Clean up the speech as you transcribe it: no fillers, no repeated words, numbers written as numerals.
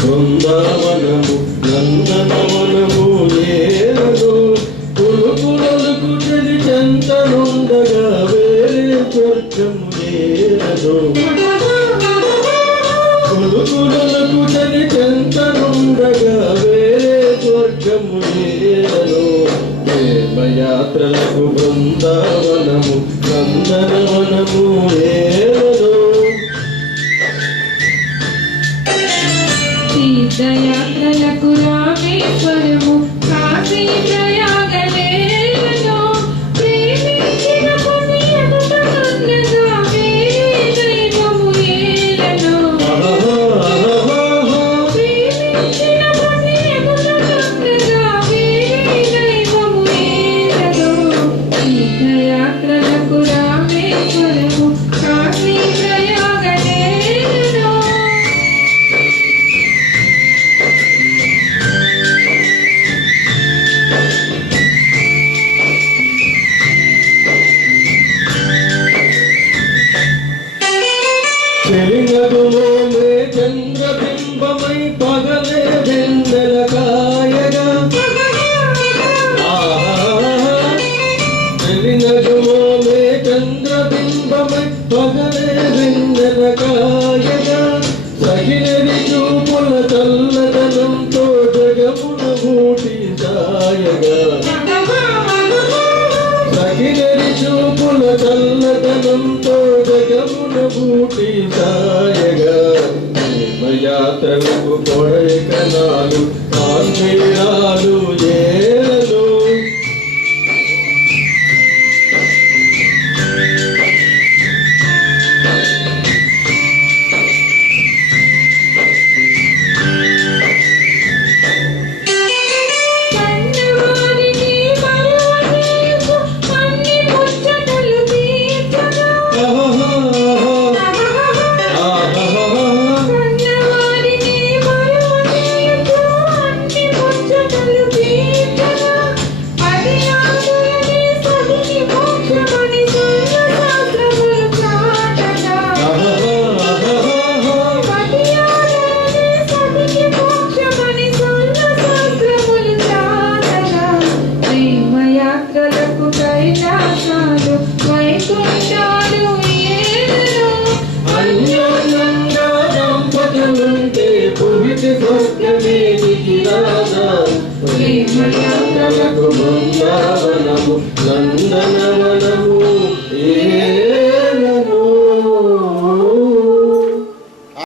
బృందావనము నందనవనము ఏరను కులుకులకు చెలి చెంతనుండగా వేరే స్వర్గము ఏరను కులుకులకు చెలి చెంతనుండగా వేరే స్వర్గము ఏరను ప్రేమయాత్రలకు బృందావనము నందనవనము ఏరను తీర్థయాత్రలకు రామేశ్వరము కాశీ ప్రయాగలేరను ప్రేమించిన పని ఎదుటనున్నగా వేరే దైవము ఏలను ప్రేమించిన పని ఎదుటనున్నగా వేరే దైవము ఏలను తీర్థయాత్రలకు రామేశ్వరము కాశీ ప్రయాగలేరను చెలినగులోనే చంద్రబింబమై పగలే వెన్నెల కాయగా చెలినగులోనే చంద్రబింబమై పగలే వెన్నెల కాయగా సగినది చూపుల చల్లదనంతో జగమున ఊటి సాయగా సగినది చూపుల చల్లదనంతో జగమున ఊటి సాయగా ప్రేమయాత్రలకు కొడైకనాలు కాశ్మీరాలు ఏరను కైలాసాలు వైకుంఠాలు ఏరను అన్యోన్యంగా దంపతులుంటే పురిటి స్వర్గమే దిగిరాదా ప్రేమయాత్రలకు బృందావనము నందనవనము